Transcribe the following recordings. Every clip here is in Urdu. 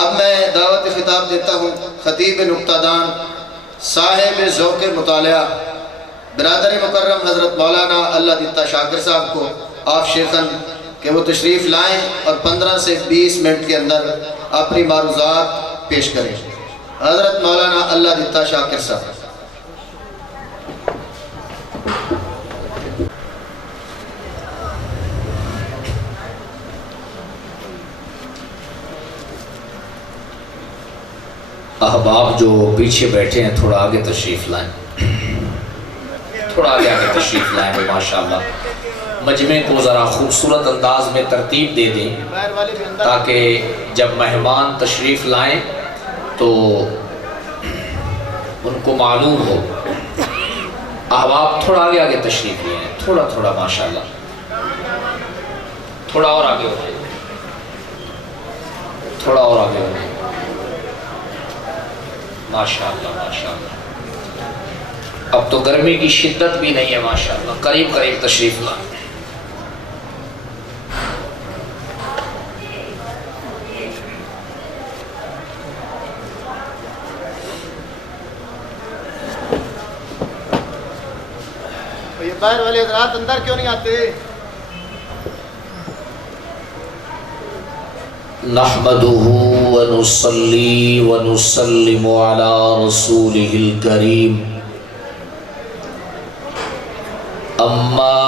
اب میں دعوت خطاب دیتا ہوں خطیب نکتہ دان صاحب ذوق مطالعہ برادر مکرم حضرت مولانا اللہ دیتا شاکر صاحب کو آپ شیخن کہ وہ تشریف لائیں اور 15 سے 20 منٹ کے اندر اپنی معروضات پیش کریں۔ حضرت مولانا اللہ دیتا شاکر صاحب۔ احباب جو پیچھے بیٹھے ہیں تھوڑا آگے تشریف لائیں، تھوڑا آگے تشریف لائیں ماشاءاللہ۔ مجمع کو ذرا خوبصورت انداز میں ترتیب دے دیں تاکہ جب مہمان تشریف لائیں تو ان کو معلوم ہو۔ احباب تھوڑا آگے تشریف لیں، تھوڑا ماشاءاللہ، تھوڑا اور آگے ہو جائے، تھوڑا اور آگے ہو جائے، ماشاءاللہ۔ اب تو گرمی کی شدت بھی نہیں ہے ماشاءاللہ، قریب تشریف لائیں۔ یہ باہر والے حضرات اندر کیوں نہیں آتے؟ نحمده ونصلي ونسلم على رسوله الكريم اما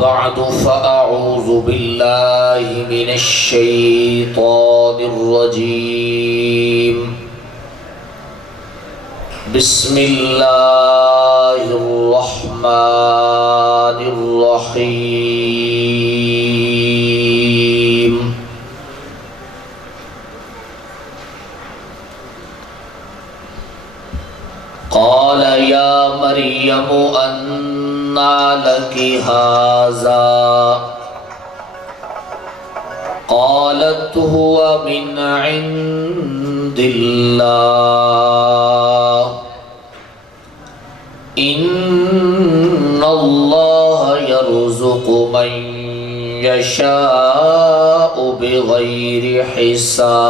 بعد فاعوذ بالله من الشيطان الرجيم بسم الله الرحمن الرحيم قال يا مريم أنى لك هذا قالت هو من عند الله إن الله يرزق من يشاء بغير حساب۔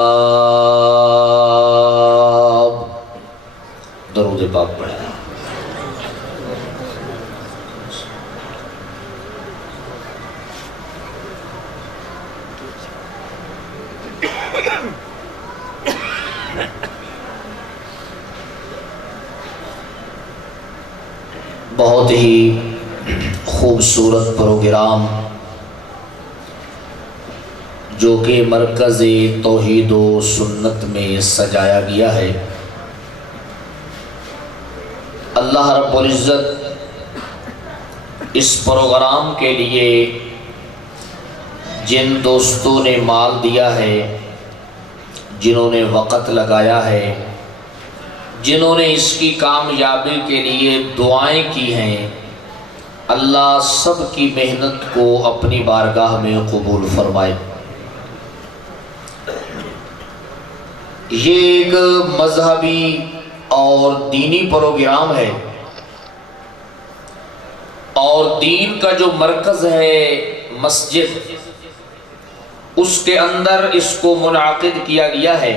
درود پاک پڑھیں۔ بہت ہی خوبصورت پروگرام جو کہ مرکز توحید و سنت میں سجایا گیا ہے۔ اللہ رب العزت اس پروگرام کے لیے جن دوستوں نے مال دیا ہے، جنہوں نے وقت لگایا ہے، جنہوں نے اس کی کامیابی کے لیے دعائیں کی ہیں، اللہ سب کی محنت کو اپنی بارگاہ میں قبول فرمائے۔ یہ ایک مذہبی اور دینی پروگرام ہے، اور دین کا جو مرکز ہے مسجد، اس کے اندر اس کو منعقد کیا گیا ہے۔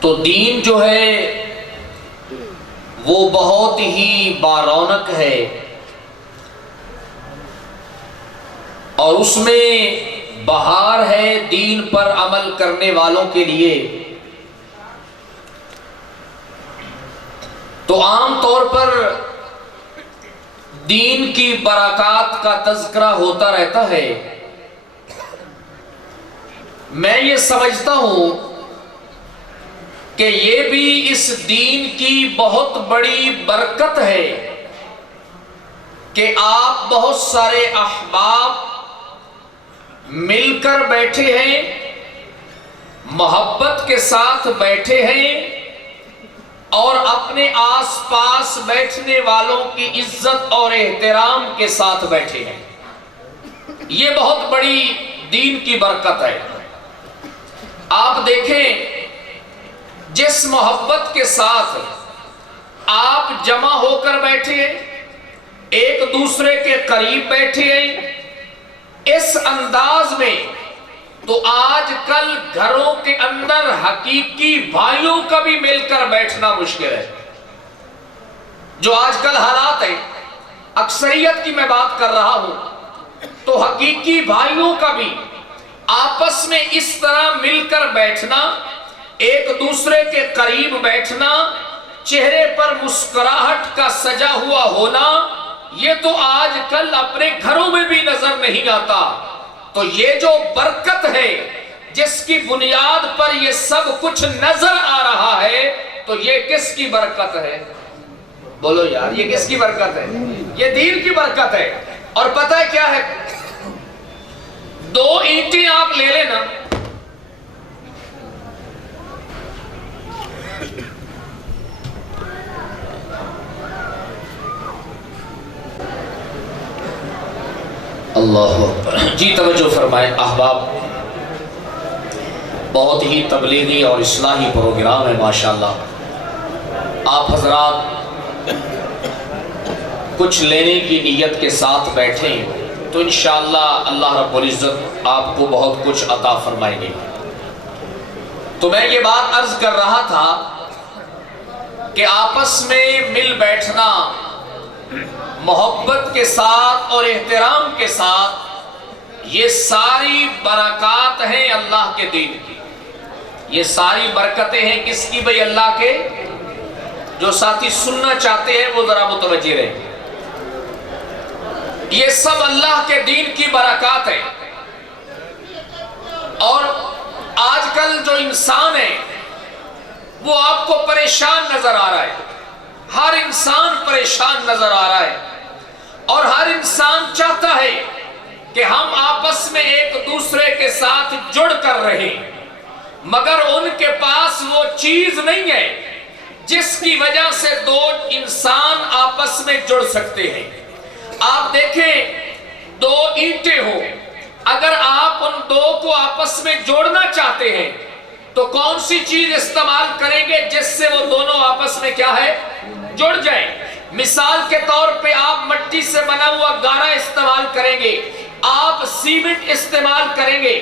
تو دین جو ہے وہ بہت ہی بارونق ہے، اور اس میں بہار ہے دین پر عمل کرنے والوں کے لیے۔ تو عام طور پر دین کی برکات کا تذکرہ ہوتا رہتا ہے۔ میں یہ سمجھتا ہوں کہ یہ بھی اس دین کی بہت بڑی برکت ہے کہ آپ بہت سارے احباب مل کر بیٹھے ہیں، محبت کے ساتھ بیٹھے ہیں، اور اپنے آس پاس بیٹھنے والوں کی عزت اور احترام کے ساتھ بیٹھے ہیں۔ یہ بہت بڑی دین کی برکت ہے۔ آپ دیکھیں جس محبت کے ساتھ آپ جمع ہو کر بیٹھے ہیں، ایک دوسرے کے قریب بیٹھے ہیں، اس انداز میں تو آج کل گھروں کے اندر حقیقی بھائیوں کا بھی مل کر بیٹھنا مشکل ہے. جو آج کل حالات ہیں، اکثریت کی میں بات کر رہا ہوں، تو حقیقی بھائیوں کا بھی آپس میں اس طرح مل کر بیٹھنا، ایک دوسرے کے قریب بیٹھنا، چہرے پر مسکراہٹ کا سجا ہوا ہونا، یہ تو آج کل اپنے گھروں میں بھی نظر نہیں آتا. تو یہ جو برکت ہے جس کی بنیاد پر یہ سب کچھ نظر آ رہا ہے، تو یہ کس کی برکت ہے؟ بولو یار، یہ کس کی برکت ہے؟ یہ دین کی برکت ہے. اور پتہ ہے کیا ہے؟ 2 اینٹیں آپ لے لینا، اللہ اکبر. جی توجہ فرمائیں احباب، بہت ہی تبلیغی اور اصلاحی پروگرام ہے ماشاءاللہ. آپ حضرات کچھ لینے کی نیت کے ساتھ بیٹھیں تو انشاءاللہ اللہ رب العزت آپ کو بہت کچھ عطا فرمائیں گے. تو میں یہ بات عرض کر رہا تھا کہ آپس میں مل بیٹھنا محبت کے ساتھ اور احترام کے ساتھ، یہ ساری برکات ہیں اللہ کے دین کی. یہ ساری برکتیں ہیں کس کی بھئی؟ اللہ کے. جو ساتھی سننا چاہتے ہیں وہ ذرا متوجہ رہیں. یہ سب اللہ کے دین کی برکات ہے. اور آج کل جو انسان ہے وہ آپ کو پریشان نظر آ رہا ہے. ہر انسان پریشان نظر آ رہا ہے، اور ہر انسان چاہتا ہے کہ ہم آپس میں ایک دوسرے کے ساتھ جڑ کر رہیں، مگر ان کے پاس وہ چیز نہیں ہے جس کی وجہ سے 2 انسان آپس میں جڑ سکتے ہیں. آپ دیکھیں 2 اینٹیں ہو، اگر آپ ان 2 کو آپس میں جوڑنا چاہتے ہیں تو کون سی چیز استعمال کریں گے جس سے وہ دونوں آپس میں کیا ہے؟ جڑ جائیں. مثال کے طور پہ آپ مٹی سے بنا ہوا گارا استعمال کریں گے، آپ سیمنٹ استعمال کریں گے.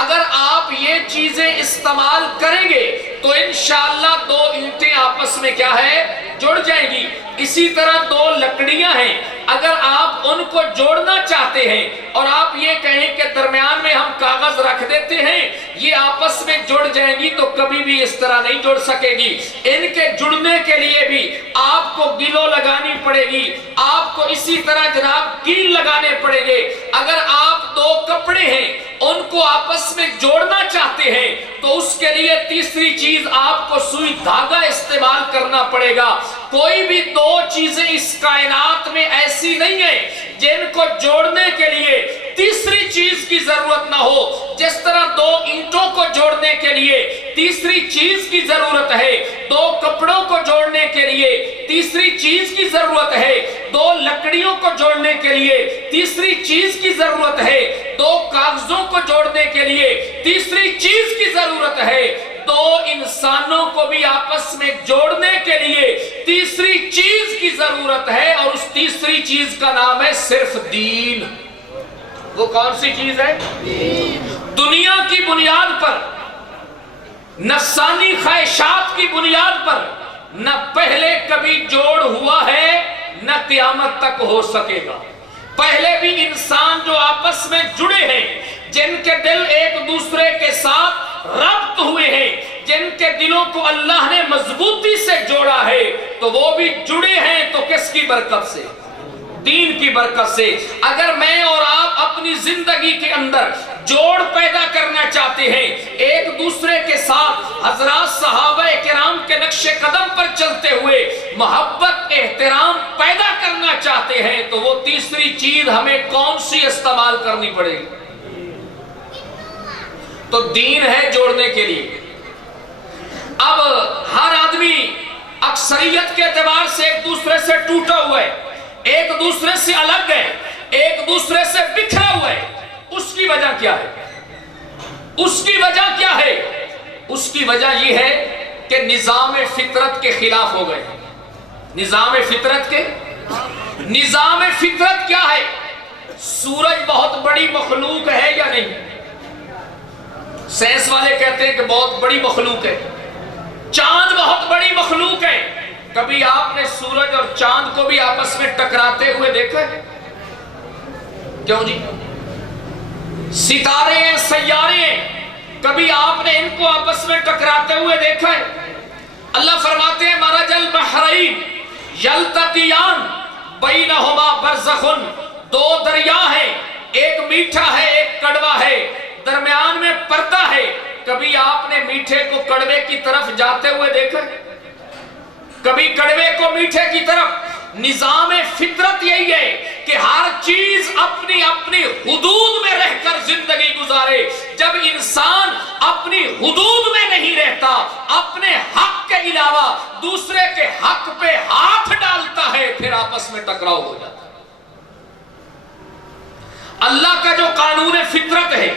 اگر آپ یہ چیزیں استعمال کریں گے تو انشاءاللہ 2 اینٹیں آپس میں کیا ہے؟ جڑ جائیں گی. اسی طرح 2 لکڑیاں ہیں، اگر آپ ان کو جوڑنا چاہتے ہیں اور آپ یہ کہیں کہ درمیان میں ہم کاغذ رکھ دیتے ہیں، یہ آپس میں جڑ جائیں گی، تو کبھی بھی اس طرح نہیں جڑ سکے گی. ان کے جڑنے کے لیے بھی آپ کو گلو لگانی پڑے گی، آپ کو اسی طرح جناب کیل لگانے پڑے گے. اگر آپ 2 کپڑے ہیں ان کو آپس میں جوڑنا چاہتے ہیں تو اس کے لیے تیسری چیز آپ کو سوئی دھاگا استعمال کرنا پڑے گا. کوئی بھی 2 چیزیں اس کائنات میں ایسی نہیں ہیں جن کو جوڑنے کے لیے تیسری چیز کی ضرورت نہ ہو. جس طرح 2 اینٹوں کو جوڑنے کے لیے تیسری چیز کی ضرورت ہے، 2 کپڑوں کو جوڑنے کے لیے تیسری چیز کی ضرورت ہے، 2 لکڑیوں کو جوڑنے کے لیے تیسری چیز کی ضرورت ہے، 2 کاغذوں کو جوڑنے کے لیے تیسری چیز کی ضرورت ہے، 2 انسانوں کو بھی آپس میں جوڑنے کے لیے تیسری چیز کی ضرورت ہے، اور اس تیسری چیز کا نام ہے صرف دین. وہ کون سی چیز ہے؟ دنیا کی بنیاد پر، نفسانی خواہشات کی بنیاد پر نہ پہلے کبھی جوڑ ہوا ہے نہ قیامت تک ہو سکے گا. پہلے بھی انسان جو آپس میں جڑے ہیں، جن کے دل ایک دوسرے کے ساتھ ربط ہوئے ہیں، جن کے دلوں کو اللہ نے مضبوطی سے جوڑا ہے، تو وہ بھی جڑے ہیں تو کس کی برکت سے؟ دین کی برکت سے. اگر میں اور آپ اپنی زندگی کے اندر جوڑ پیدا کرنا چاہتے ہیں، ایک دوسرے کے ساتھ حضرات صحابہ کرام کے نقش قدم پر چلتے ہوئے محبت احترام پیدا کرنا چاہتے ہیں، تو وہ تیسری چیز ہمیں کون سی استعمال کرنی پڑے گی؟ تو دین ہے جوڑنے کے لیے. اب ہر آدمی اکثریت کے اعتبار سے ایک دوسرے سے ٹوٹا ہوا ہے، ایک دوسرے سے الگ ہے، ایک دوسرے سے بکھرا ہوا ہے. اس کی وجہ کیا ہے؟ اس کی وجہ کیا ہے؟ اس کی وجہ یہ ہے کہ نظام فطرت کے خلاف ہو گئے. نظام فطرت کے نظام فطرت کیا ہے؟ سورج بہت بڑی مخلوق ہے یا نہیں؟ سائنس والے کہتے ہیں کہ بہت بڑی مخلوق ہے، چاند بہت بڑی مخلوق ہے۔ کبھی آپ نے سورج اور چاند کو بھی آپس میں ٹکراتے ہوئے دیکھا ہے؟ کیوں جی؟ ستارے ہیں، سیارے ہیں، کبھی آپ نے ان کو آپس میں ٹکراتے ہوئے دیکھا ہے؟ اللہ فرماتے ہیں مرج البحرین یلتقیان بینہما برزخ، دو دریا ہیں، ایک میٹھا ہے ایک کڑوا ہے، درمیان میں پردہ ہے۔ کبھی آپ نے میٹھے کو کڑوے کی طرف جاتے ہوئے دیکھا ہے؟ کبھی کڑوے کو میٹھے کی طرف؟ نظام فطرت یہی ہے کہ ہر چیز اپنی اپنی حدود میں رہ کر زندگی گزارے۔ جب انسان اپنی حدود میں نہیں رہتا، اپنے حق کے علاوہ دوسرے کے حق پہ ہاتھ ڈالتا ہے، پھر آپس میں ٹکراؤ ہو جاتا ہے۔ اللہ کا جو قانون فطرت ہے،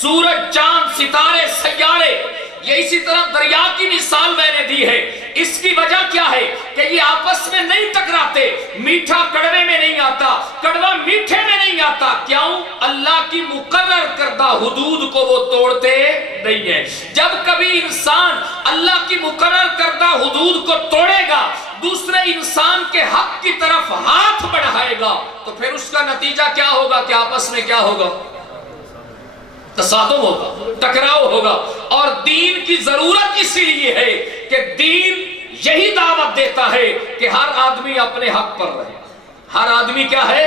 سورج، چاند، ستارے، سیارے، یہ اسی طرح دریا کی مثال میں نے دی ہے۔ اس کی وجہ کیا ہے کہ یہ آپس میں نہیں ٹکراتے، میٹھا کڑوے میں نہیں آتا، کڑوا میٹھے میں نہیں آتا۔ کیوں؟ اللہ کی مقرر کردہ حدود کو وہ توڑتے نہیں ہیں۔ جب کبھی انسان اللہ کی مقرر کردہ حدود کو توڑے گا، دوسرے انسان کے حق کی طرف ہاتھ بڑھائے گا، تو پھر اس کا نتیجہ کیا ہوگا کہ آپس میں کیا ہوگا؟ تصادم ہوگا، ٹکراؤ ہوگا۔ اور دین کی ضرورت اسی لیے ہے کہ دین یہی دعوت دیتا ہے کہ ہر آدمی اپنے حق پر رہے۔ ہر آدمی کیا ہے؟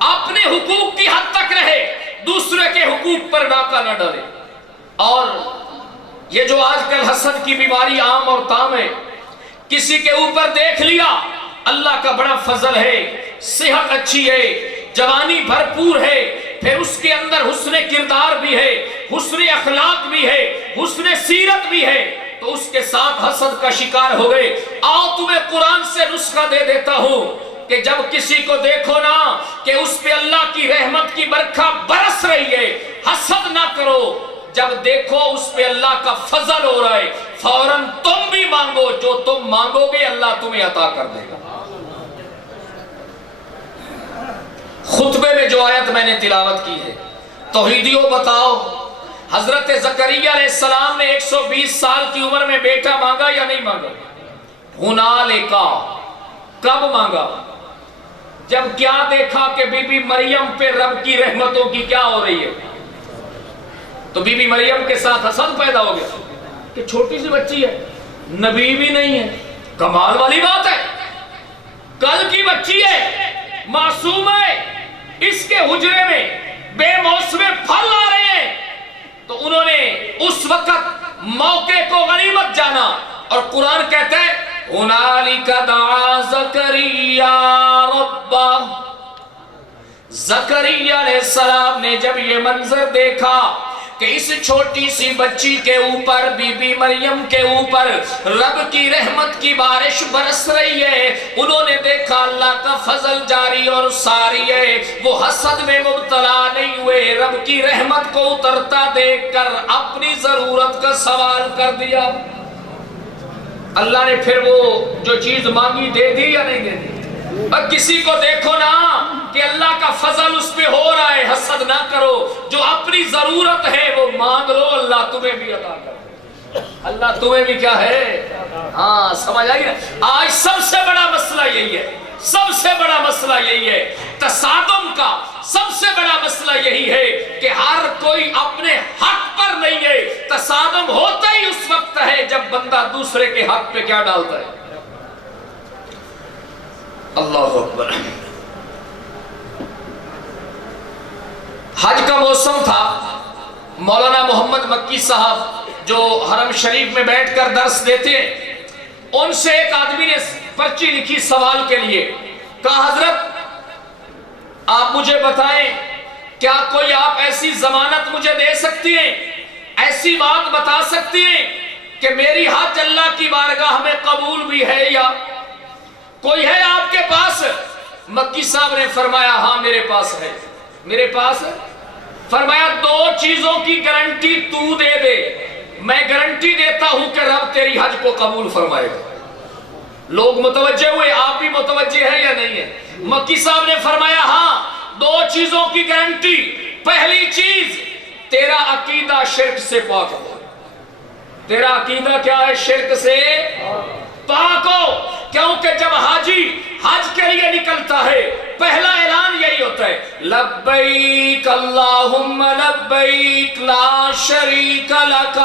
اپنے حقوق کی حد تک رہے، دوسرے کے حقوق پر ڈاکہ نہ ڈالے۔ اور یہ جو آج کل حسد کی بیماری عام اور تام ہے، کسی کے اوپر دیکھ لیا، اللہ کا بڑا فضل ہے، صحت اچھی ہے، جوانی بھرپور ہے، پھر اس کے اندر حسن کردار بھی ہے، حسن اخلاق بھی ہے، حسن سیرت بھی ہے، تو اس کے ساتھ حسد کا شکار ہو گئے۔ آؤ تمہیں قرآن سے نسخہ دے دیتا ہوں کہ جب کسی کو دیکھو نا کہ اس پہ اللہ کی رحمت کی برکھا برس رہی ہے، حسد نہ کرو۔ جب دیکھو اس پہ اللہ کا فضل ہو رہا ہے، فوراً تم بھی مانگو، جو تم مانگو گے اللہ تمہیں عطا کر دے گا۔ خطبے میں جو آیت میں نے تلاوت کی ہے، توحیدیوں بتاؤ، حضرت زکریا علیہ السلام نے 120 سال کی عمر میں بیٹا مانگا یا نہیں مانگا؟ ہنالکا، کب مانگا؟ جب کیا دیکھا کہ بی بی مریم پہ رب کی رحمتوں کی کیا ہو رہی ہے، تو بی بی مریم کے ساتھ حسد پیدا ہو گیا کہ چھوٹی سی بچی ہے، نبی بھی نہیں ہے، کمال والی بات ہے، کل کی بچی ہے، معصوم ہے، اس کے حجرے میں بے موسم پھل آ رہے ہیں۔ تو انہوں نے اس وقت موقع کو غنیمت جانا، اور قرآن کہتا ہے ہنالک دعا زکریا ربہ۔ زکریا علیہ السلام نے جب یہ منظر دیکھا کہ اس چھوٹی سی بچی کے اوپر، بی بی مریم کے اوپر رب کی رحمت کی بارش برس رہی ہے، انہوں نے دیکھا اللہ کا فضل جاری اور ساری ہے، وہ حسد میں مبتلا نہیں ہوئے، رب کی رحمت کو اترتا دیکھ کر اپنی ضرورت کا سوال کر دیا۔ اللہ نے پھر وہ جو چیز مانگی دے دی یا نہیں دے دی؟ اور کسی کو دیکھو نا کہ اللہ کا فضل اس پہ ہو رہا ہے، حسد نہ کرو، جو اپنی ضرورت ہے وہ مانگ لو، اللہ تمہیں بھی عطا کر دے۔ اللہ تمہیں بھی کیا ہے؟ ہاں سمجھ آئی نا؟ آج سب سے بڑا مسئلہ یہی ہے، سب سے بڑا مسئلہ یہی ہے، تصادم کا سب سے بڑا مسئلہ یہی ہے کہ ہر کوئی اپنے حق پر نہیں ہے۔ تصادم ہوتا ہی اس وقت ہے جب بندہ دوسرے کے حق پہ کیا ڈالتا ہے۔ اللہ اکبر۔ حج کا موسم تھا، مولانا محمد مکی صاحب جو حرم شریف میں بیٹھ کر درس دیتے ہیں، ان سے ایک آدمی نے پرچی لکھی سوال کے لیے، کہا حضرت آپ مجھے بتائیں کیا کوئی آپ ایسی ضمانت مجھے دے سکتی ہیں، ایسی بات بتا سکتی ہیں کہ میری حج اللہ کی بارگاہ میں قبول بھی ہے یا کوئی ہے آپ کے پاس؟ مکی صاحب نے فرمایا ہاں میرے پاس ہے، میرے پاس ہے۔ فرمایا دو چیزوں کی گارنٹی تو دے دے، میں گارنٹی دیتا ہوں کہ رب تیری حج کو قبول فرمائے گا۔ لوگ متوجہ ہوئے، آپ بھی متوجہ ہیں یا نہیں ہے؟ مکی صاحب نے فرمایا ہاں دو چیزوں کی گارنٹی، پہلی چیز تیرا عقیدہ شرک سے پاک ہو. تیرا عقیدہ کیا ہے؟ شرک سے پاک ہو. کیونکہ جب حاجی حج کے لیے نکلتا ہے پہلا اعلان یہی ہوتا ہے لبیک اللہم لبیک لا شریک لک.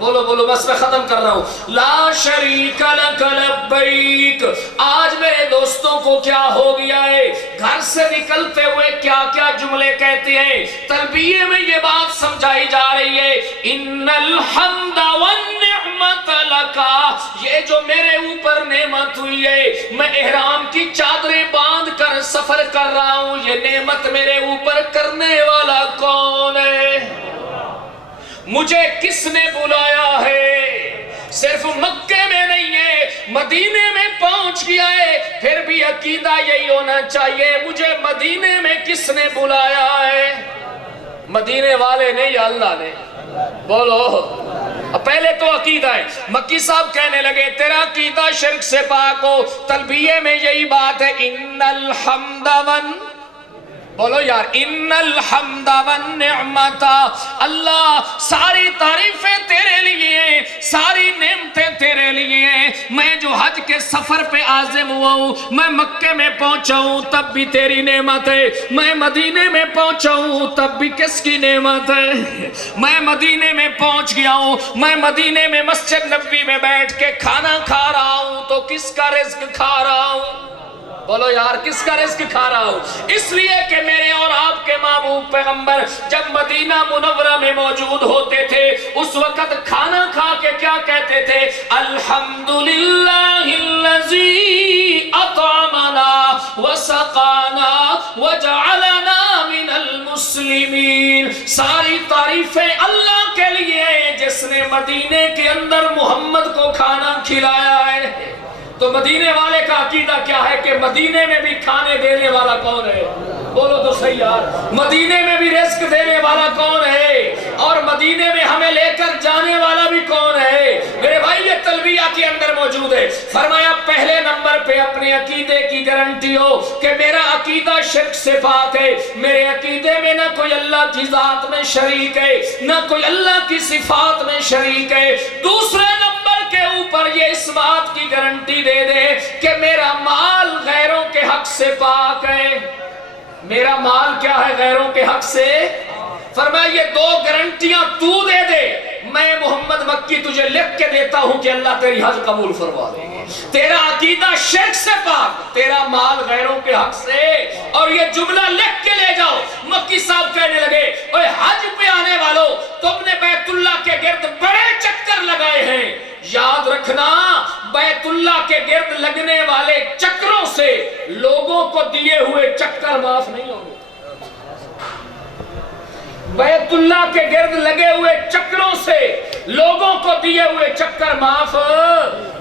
بولو بولو، بس میں ختم کر رہا ہوں. لا شریک لک لبیک. آج میرے دوستوں کو کیا ہو گیا ہے؟ گھر سے نکلتے ہوئے کیا کیا جملے کہتے ہیں. تلبیہ میں یہ بات سمجھائی جا رہی ہے ان الحمد والنعمت لک. یہ جو میرے اوپر نعمت ہوئی ہے، میں احرام کی چادریں باندھ کر سفر کر رہا ہوں، یہ نعمت میرے اوپر کرنے والا کون ہے؟ مجھے کس نے بلایا ہے؟ صرف مکے میں نہیں ہے، مدینے میں پہنچ گیا ہے. پھر بھی عقیدہ یہی ہونا چاہیے مجھے مدینے میں کس نے بلایا ہے؟ مدینے والے نے یا اللہ نے؟ بولو. پہلے تو عقیدہ ہے. مکی صاحب کہنے لگے تیرا عقیدہ شرک سے پاک ہو. تلبیہ میں یہی بات ہے ان الحمد ون. بولو یار، ان الحمد والنعمت. اللہ ساری تعریفیں تیرے لیے ہیں، ساری نعمتیں تیرے لیے ہیں. میں جو حج کے سفر پہ عازم ہوا ہوں، میں مکے میں پہنچا ہوں تب بھی تیری نعمت ہے. میں مدینے میں پہنچا ہوں تب بھی کس کی نعمت ہے؟ میں مدینے میں پہنچ گیا ہوں، میں مدینے میں مسجد نبوی میں بیٹھ کے کھانا کھا رہا ہوں تو کس کا رزق کھا رہا ہوں؟ بولو یار، کس کا رزق کھا رہا ہوں؟ اس لیے کہ میرے اور آپ کے محبوب پیغمبر جب مدینہ منورہ میں موجود ہوتے تھے اس وقت کھانا کھا کے کیا کہتے تھے؟ الحمدللہ الذی اطعمنا وسقانا وجعلنا من المسلمین. ساری تعریفیں اللہ کے لیے ہیں جس نے مدینے کے اندر محمد کو کھانا کھلایا ہے. تو مدینے والے کا عقیدہ کیا ہے کہ مدینے میں بھی کھانے دینے والا کون ہے؟ بولو تو صحیح یار. مدینے میں بھی رزق دینے والا کون ہے؟ اور مدینے میں ہمیں لے کر جانے والا بھی کون ہے؟ میرے بھائی یہ تلبیہ کے اندر موجود ہے. فرمایا پہلے نمبر پہ اپنے عقیدے کی گارنٹی ہو کہ میرا عقیدہ شرک سے پاک ہے. میرے عقیدے میں نہ کوئی اللہ کی ذات میں شریک ہے، نہ کوئی اللہ کی صفات میں شریک ہے. دوسرے نمبر کے اوپر یہ اس بات کی گارنٹی دے دے کہ میرا مال غیروں کے حق سے پاک ہے. میرا مال کیا ہے؟ غیروں کے حق سے. فرمایا یہ دو گارنٹیاں تو دے دے، میں محمد مکی تجھے لکھ کے دیتا ہوں کہ اللہ تیری حج قبول فرما دے گا. تیرا عقیدہ شرک سے پاک، تیرا مال غیروں کے حق سے. اور یہ جملہ لکھ کے لے جاؤ. مکی صاحب کہنے لگے اوے حج پہ آنے والوں، تم نے بیت اللہ کے گرد بڑے چکر لگائے ہیں. یاد رکھنا بیت اللہ کے گرد لگنے والے چکروں سے لوگوں کو دیے ہوئے چکر معاف نہیں ہوں گے. بیت اللہ کے گرد لگے ہوئے چکروں سے لوگوں کو دیے ہوئے چکر معاف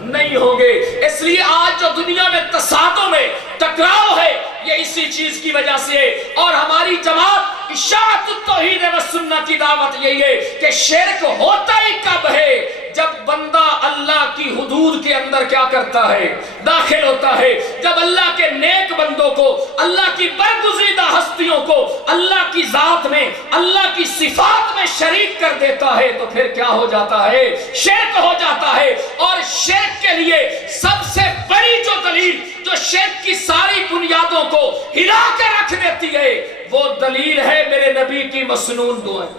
نہیں ہوں گے. اس لیے آج جو دنیا میں تصادم ہے، ٹکراؤ ہے، یہ اسی چیز کی وجہ سے ہے. اور ہماری جماعت اشاعت التوحید والسنہ کی دعوت یہی ہے کہ شرک ہوتا ہی کب ہے؟ جب بندہ اللہ کی حدود کے اندر کیا کرتا ہے؟ داخل ہوتا ہے. جب اللہ کے نیک بندوں کو، اللہ کی برگزیدہ ہستیوں کو اللہ کی ذات میں، اللہ کی صفات میں شریک کر دیتا ہے تو پھر کیا ہو جاتا ہے؟ شرک ہو جاتا ہے. اور شرک کے لیے سب سے بڑی جو دلیل جو شرک کی ساری بنیادوں کو ہلا کے رکھ دیتی ہے وہ دلیل ہے میرے نبی کی مسنون دعائیں.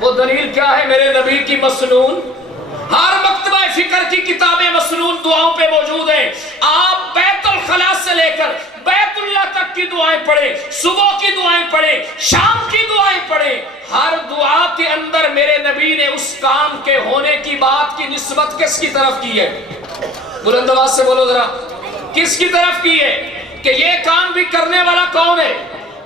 وہ دلیل کیا ہے؟ میرے نبی کی مسنون. ہر مکتبہ فکر کی کتابیں مسنون دعاؤں پہ موجود ہیں. آپ بیت الخلا سے لے کر بیت اللہ تک کی دعائیں پڑھیں، صبح کی دعائیں پڑھیں، شام کی دعائیں پڑھیں. ہر دعا کے اندر میرے نبی نے اس کام کے ہونے کی بات کی نسبت کس کی طرف کی ہے؟ بلند آواز سے بولو ذرا، کس کی طرف کی ہے؟ کہ یہ کام بھی کرنے والا کون ہے؟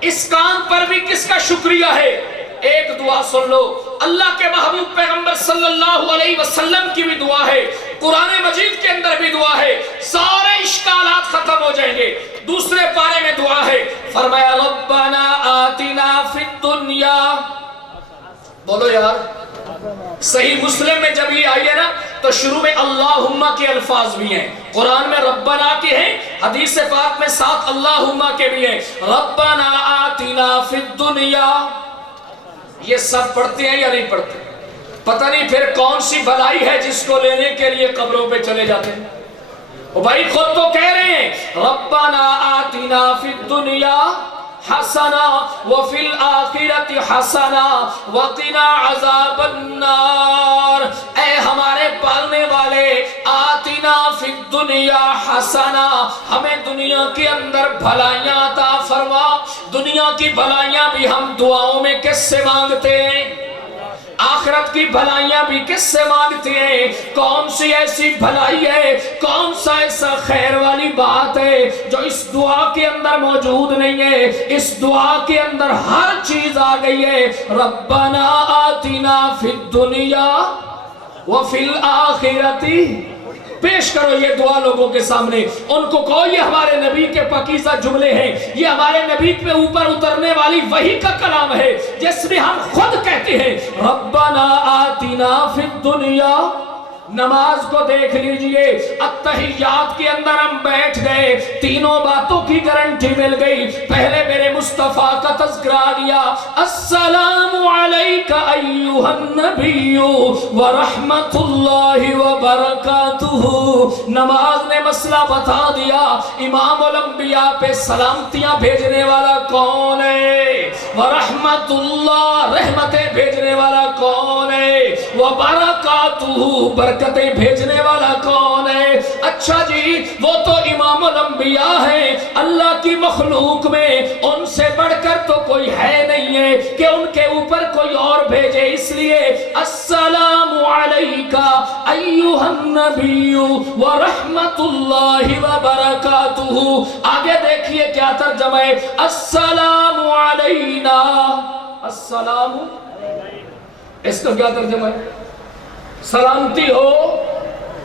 اس کام پر بھی کس کا شکریہ ہے؟ ایک دعا سن لو. اللہ کے محبوب پیغمبر صلی اللہ علیہ وسلم کی بھی دعا ہے، قرآن مجید کے اندر بھی دعا ہے. سارے اشکالات ختم ہو جائیں گے. دوسرے پارے میں دعا ہے. فرمایا ربنا آتنا فی الدنیا. بولو یار. صحیح مسلم میں جب یہ آئی ہے نا تو شروع میں اللہم کے الفاظ بھی ہیں. قرآن میں ربنا کے ہیں، حدیث پاک میں ساتھ اللہم کے بھی ہیں. ربنا آتنا فی الدنیا. یہ سب پڑھتے ہیں یا نہیں پڑھتے؟ پتہ نہیں پھر کون سی بھلائی ہے جس کو لینے کے لیے قبروں پہ چلے جاتے ہیں۔ وہ بھائی خود تو کہہ رہے ہیں ربنا آتنا فی الدنیا حسنا وفی الآخرت حسنا وقنا عذاب النار، اے ہمارے پالنے والے آتنا فی الدنیا حسنا، ہمیں دنیا کے اندر بھلائیاں عطا فرما۔ دنیا کی بھلائیاں بھی ہم دعاؤں میں کس سے مانگتے ہیں؟ آخرت کی بھلائیاں بھی کس سے مانگتے ہیں؟ کون سی ایسی بھلائی ہے، کون سا ایسا خیر والی بات ہے جو اس دعا کے اندر موجود نہیں ہے؟ اس دعا کے اندر ہر چیز آ گئی ہے۔ ربنا آتنا فی الدنیا وفی الآخرت، پیش کرو یہ دعا لوگوں کے سامنے، ان کو کہو یہ ہمارے نبی کے پاکیزہ جملے ہیں، یہ ہمارے نبی پہ اوپر اترنے والی وحی کا کلام ہے جس میں ہم خود کہتے ہیں ربنا آتنا فی الدنیا۔ نماز کو دیکھ لیجئے، اتحیات کے اندر ہم بیٹھ گئے، تینوں باتوں کی گارنٹی مل گئی۔ پہلے میرے مصطفیٰ کا تذکرہ دیا، السلام علیکہ ایہا النبی ورحمت اللہ وبرکاتہ۔ نماز نے مسئلہ بتا دیا، امام الانبیاء پہ سلامتیاں بھیجنے والا کون ہے؟ ورحمت اللہ، رحمتیں بھیجنے والا کون ہے؟ وبرکاتہ، برکتیں بھیجنے والا کون ہے؟ اچھا جی، وہ تو امام الانبیاء ہیں، اللہ کی مخلوق میں ان سے بڑھ کر تو کوئی ہے نہیں ہے کہ ان کے اوپر کوئی اور بھیجے، اس لیے السلام علیکہ ایہا النبی ورحمت اللہ وبرکاتہ۔ آگے دیکھیے کیا ترجمہ ہے، السلام علینا، السلام، اس کا کیا ترجمہ ہے؟ سلامتی ہو،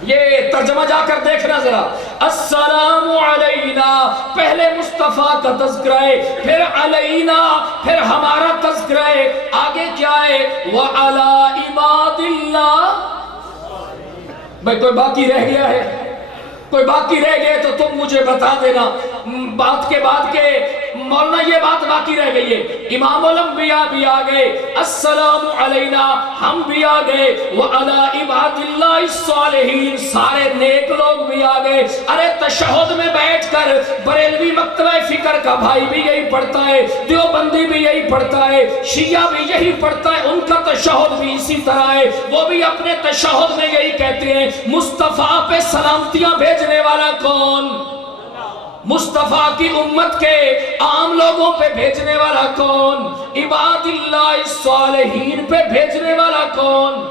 یہ ترجمہ جا کر دیکھنا ذرا، السلام علینا، پہلے مصطفیٰ کا تذکرہ ہے، پھر علینا، پھر ہمارا تذکرہ ہے، آگے کیا ہے؟ وَعَلَىٰ عِبَادِ اللَّهِ۔ بھئی کوئی باقی رہ گیا ہے؟ کوئی باقی رہ گئے تو تم مجھے بتا دینا، بات کے بعد کے مولانا یہ بات باقی رہ گئی ہے، امام الانبیاء بھی آ گئے، السلام علینا، ہم بھی آ گئے، وَعَلَىٰ عِبَادِ اللَّهِ الصَّالِحِينَ، سارے نیک لوگ بھی آ گئے۔ ارے تشہد میں بیٹھ کر بریلوی مکتبہ فکر کا بھائی بھی یہی پڑھتا ہے، دیوبندی بھی یہی پڑھتا ہے، شیعہ بھی یہی پڑھتا ہے، ان کا تشہد بھی اسی طرح ہے، وہ بھی اپنے تشہد میں یہی کہتے ہیں مصطفیٰ پہ سلامتیاں بھیجنے والا کون؟ مصطفیٰ کی امت کے عام لوگوں پہ بھیجنے والا کون؟ عباد اللہ الصالحین پہ بھیجنے والا کون؟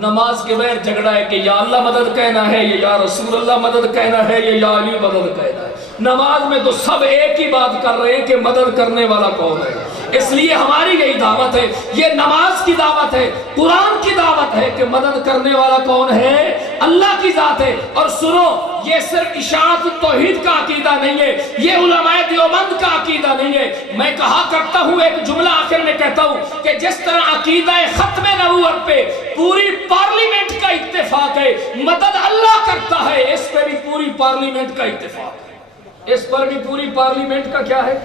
نماز کے بغیر جھگڑا ہے کہ یا اللہ مدد کہنا ہے، یا رسول اللہ مدد کہنا ہے، یا علی مدد کہنا ہے۔ نماز میں تو سب ایک ہی بات کر رہے ہیں کہ مدد کرنے والا کون ہے۔ اس لیے ہماری یہی دعوت ہے، یہ نماز کی دعوت ہے، قرآن کی دعوت ہے کہ مدد کرنے والا کون ہے؟ اللہ کی ذات ہے۔ اور سنو، یہ صرف اشاعت توحید کا عقیدہ نہیں ہے، یہ علماء دیوبند کا عقیدہ نہیں ہے۔ میں کہا کرتا ہوں، ایک جملہ آخر میں کہتا ہوں کہ جس طرح عقیدہ ختم نبوت پہ پوری پارلیمنٹ کا اتفاق ہے، مدد اللہ کرتا ہے، اس پہ بھی پوری پارلیمنٹ کا اتفاق ہے، اس پر بھی پوری پارلیمنٹ کا کیا ہے؟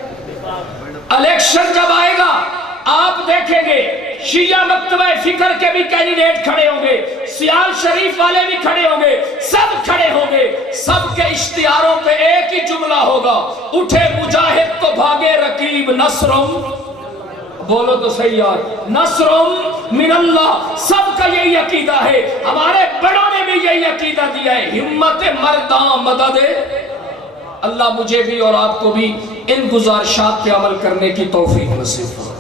الیکشن جب آئے گا آپ دیکھیں گے شیعہ مکتبہ فکر کے بھی کینڈیڈیٹ کھڑے ہوں گے، سیال شریف والے بھی کھڑے ہوں گے، سب کھڑے ہوں گے، سب کے اشتہاروں پہ ایک ہی جملہ ہوگا، اٹھے مجاہد تو بھاگے رقیب، نصرم، بولو تو صحیح یار، نصرم من اللہ۔ سب کا یہی عقیدہ ہے، ہمارے بڑوں نے بھی یہی عقیدہ دیا ہے، ہمت مرداں مدد۔ اللہ مجھے بھی اور آپ کو بھی ان گزارشات پہ عمل کرنے کی توفیق نصیب فرمائے۔